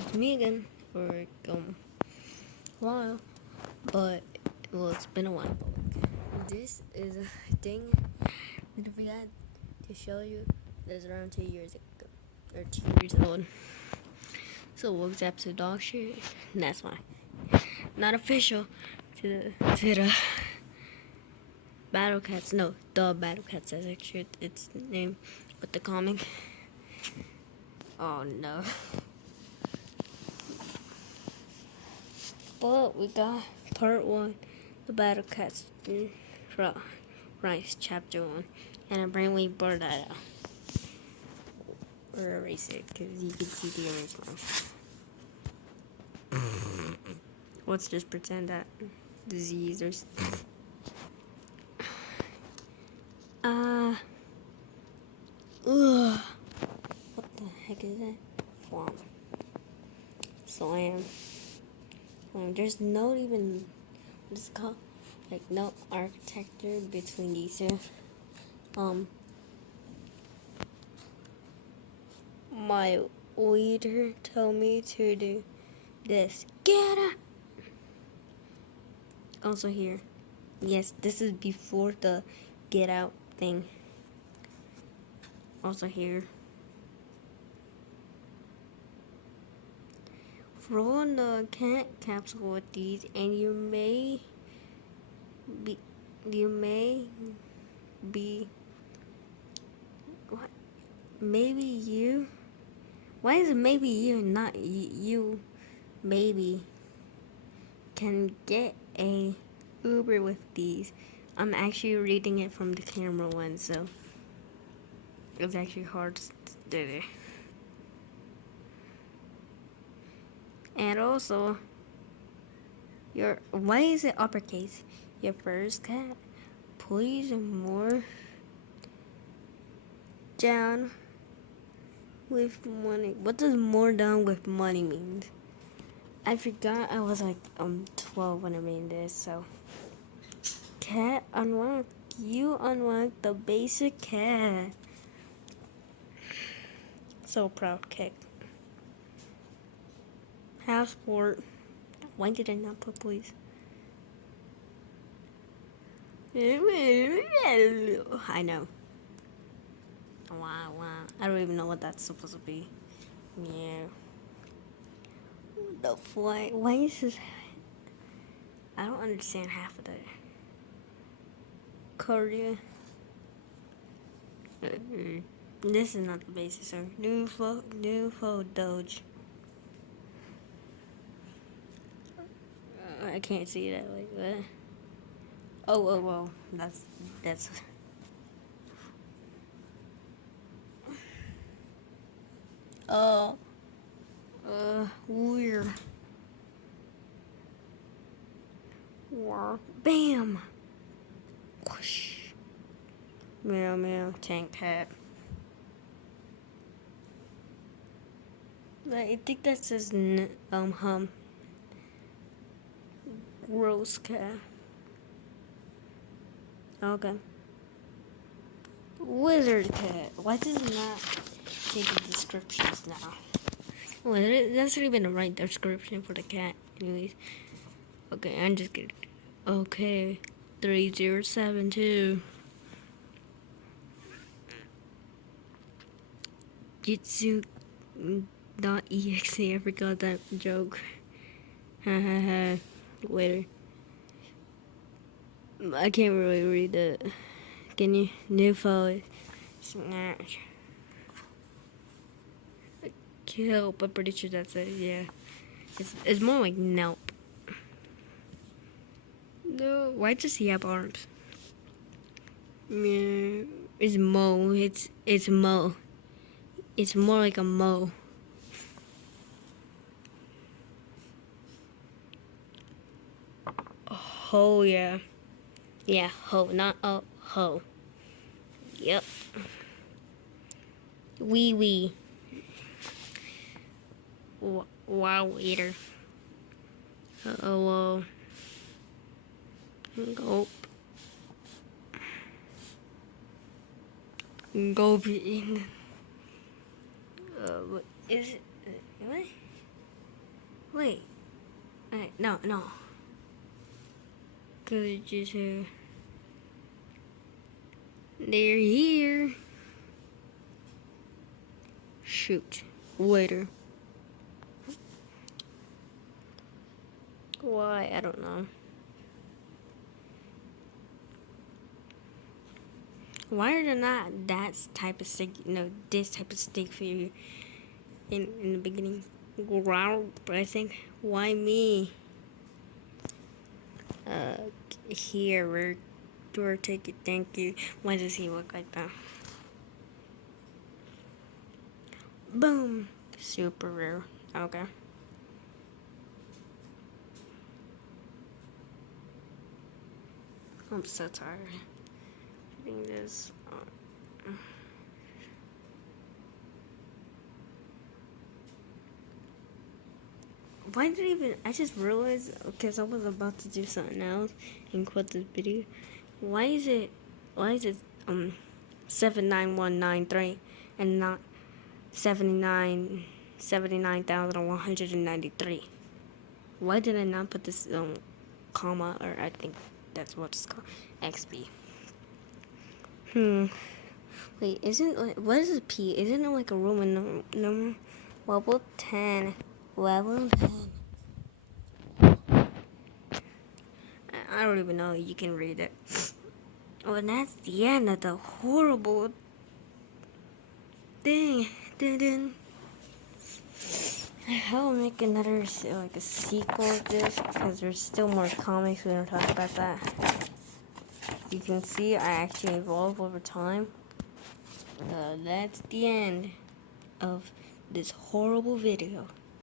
It's me again for a while, but well, it's been a while. This is a thing that I forgot to show you. That's around 2 years ago, or 2 years old. So woke up to dog shit. That's why. Not official to the Battle Cats. No, the Battle Cats. That's actually its name, but the comic. Oh no. But we got part 1, the Battle Cats Rice, chapter 1. And I'm bringing we blur that out. Or erase it, because you can see the image now. Let's just pretend that disease or what the heck is that? Wow. Slam. There's no even, what's it called? Like, no architecture between these two. My leader told me to do this. Get up! Also here. Yes, this is before the get out thing. Also here. Roll in the cat capsule with these, and you may be what? Maybe you. Why is it maybe you, not you? Maybe can get a Uber with these. I'm actually reading it from the camera one, so it's actually hard to do it. And also, why is it uppercase? Your first cat, please more down with money. What does more down with money mean? I forgot I was like 12 when I made this, so cat unlock. You unlock the basic cat. So proud, kick. Passport. Why did I not put please? I know. Wow. I don't even know what that's supposed to be. Yeah. The flight. Why is this? I don't understand half of that. Korea. This is not the basis, sir. New Doge. I can't see that like that. Oh. That's. Weird. Bam. Whoosh. Meow, tank cat. I think that says gross cat. Okay. Wizard cat. Why does it not take the descriptions now? Well, that's not even the right description for the cat. Anyways. Okay, I'm just kidding. Okay. 3072. Jitsu.exe. I forgot that joke. Hahaha. Later. I can't really read it. Can you? New phone. Snatch. Help. I'm pretty sure that's it. Yeah. It's more like nope. No. Why does he have arms? Yeah. It's Mo. It's Mo. It's more like a Mo. Ho, yeah. Yeah, ho, not a ho. Yep. Wee. Wow, waiter. Hello. Gulp. Gulping. What is it? What? Wait. No. Cause it just they're here. Shoot. Waiter. Why? I don't know. Why are there not that type of steak? This type of steak for you in the beginning. Ground. I think. Why me? Here we're taking. Thank you. Why does he look like that? Boom. Super rare. Okay. I'm so tired. Doing this. Why did I even? I just realized because I was about to do something else and quit this video. Why is it? 79193 and not 79,193? Why did I not put this comma, or I think that's what it's called, XB? Wait, what is a P? Isn't it like a Roman number? Level 10. Level 10. I don't even know. You can read it. Oh, and that's the end of the horrible thing. Dun-dun. I'll make another, like a sequel of this, because there's still more comics. We don't talk about that. You can see I actually evolve over time. That's the end of this horrible video.